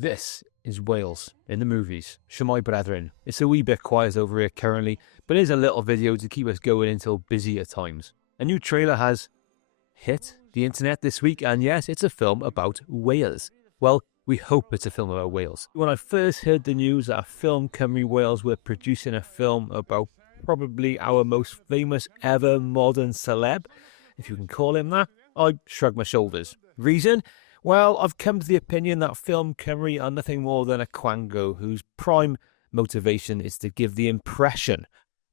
This is Wales in the movies. Shemai brethren, it's a wee bit quiet over here currently, but it is a little video to keep us going until busier times. A new trailer has hit the internet this week, and yes, it's a film about Wales. Well, we hope it's a film about Wales. When I first heard the news that Film Cymru Wales were producing a film about probably our most famous ever modern celeb, if you can call him that, I shrugged my shoulders. Reason? Well, I've come to the opinion that Film Cymru are nothing more than a quango whose prime motivation is to give the impression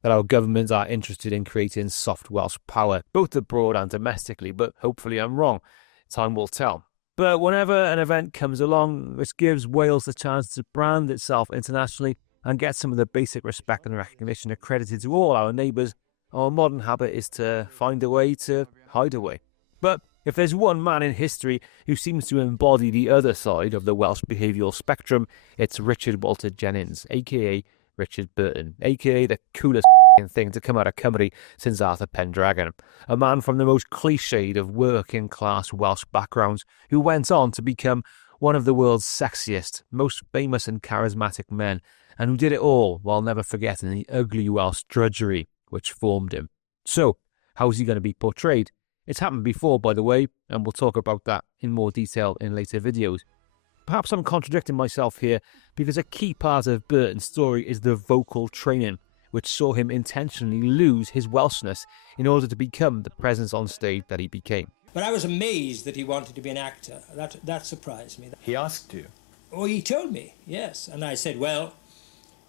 that our governments are interested in creating soft Welsh power, both abroad and domestically, but hopefully I'm wrong. Time will tell. But whenever an event comes along which gives Wales the chance to brand itself internationally and get some of the basic respect and recognition accredited to all our neighbours, our modern habit is to find a way to hide away. But if there's one man in history who seems to embody the other side of the Welsh behavioural spectrum, it's Richard Walter Jennings, a.k.a. Richard Burton, a.k.a. the coolest thing to come out of Cymru since Arthur Pendragon. A man from the most cliched of working-class Welsh backgrounds who went on to become one of the world's sexiest, most famous and charismatic men, and who did it all while never forgetting the ugly Welsh drudgery which formed him. So, how's he going to be portrayed? It's happened before, by the way, and we'll talk about that in more detail in later videos. Perhaps I'm contradicting myself here, because a key part of Burton's story is the vocal training, which saw him intentionally lose his Welshness in order to become the presence on stage that he became. But I was amazed that he wanted to be an actor. That surprised me. He asked you? Oh, he told me, yes. And I said, well,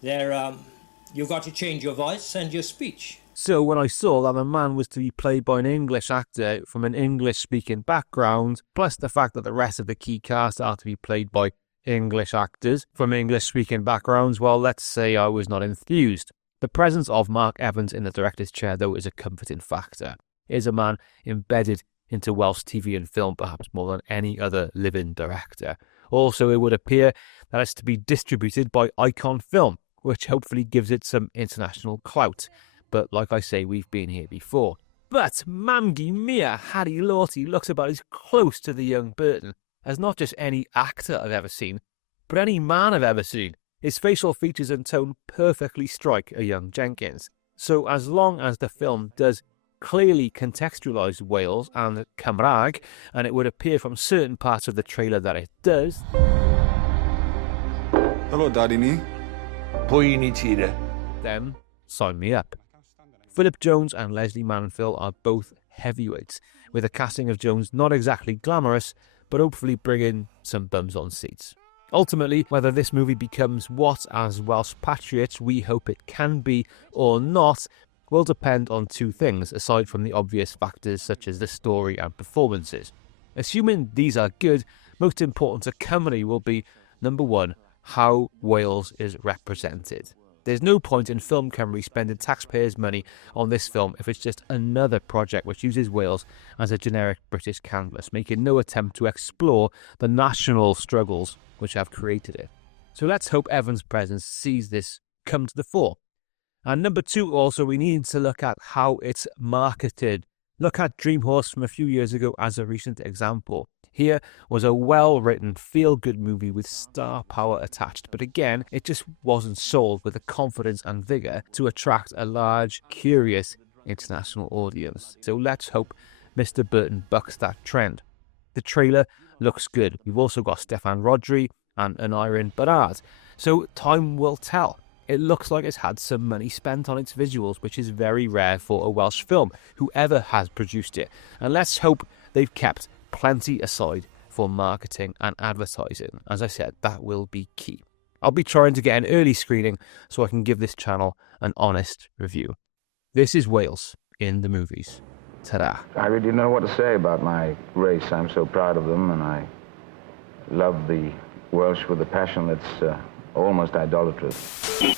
you've got to change your voice and your speech. So when I saw that the man was to be played by an English actor from an English-speaking background, plus the fact that the rest of the key cast are to be played by English actors from English-speaking backgrounds, well, let's say I was not enthused. The presence of Marc Evans in the director's chair, though, is a comforting factor. He is a man embedded into Welsh TV and film perhaps more than any other living director. Also, it would appear that it's to be distributed by Icon Film, which hopefully gives it some international clout. But like I say, we've been here before. But Mamgi Mia, Harry Lawty looks about as close to the young Burton as not just any actor I've ever seen, but any man I've ever seen. His facial features and tone perfectly strike a young Jenkins. So as long as the film does clearly contextualise Wales and Cymraeg, and it would appear from certain parts of the trailer that it does... Hello, Daddy ni. Pwy ni ti de? Then sign me up. Philip Jones and Leslie Manville are both heavyweights, with the casting of Jones not exactly glamorous, but hopefully bringing some bums on seats. Ultimately, whether this movie becomes what, as Welsh patriots, we hope it can be or not, will depend on two things, aside from the obvious factors such as the story and performances. Assuming these are good, most important to Cymru will be, number one, how Wales is represented. There's no point in Film Cymru spending taxpayers' money on this film if it's just another project which uses Wales as a generic British canvas, making no attempt to explore the national struggles which have created it. So let's hope Evans' presence sees this come to the fore. And number two, also, we need to look at how it's marketed. Look at Dream Horse from a few years ago as a recent example. Here was a well-written, feel-good movie with star power attached, but again, it just wasn't sold with the confidence and vigour to attract a large, curious international audience. So let's hope Mr. Burton bucks that trend. The trailer looks good. We've also got Stefan Rodri and Aneurin Barad, so time will tell. It looks like it's had some money spent on its visuals, which is very rare for a Welsh film, whoever has produced it. And let's hope they've kept plenty aside for marketing and advertising. As I said, that will be key. I'll be trying to get an early screening so I can give this channel an honest review. This is Wales in the movies. Ta-da. I really don't know what to say about my race. I'm so proud of them, and I love the Welsh with a passion that's almost idolatrous.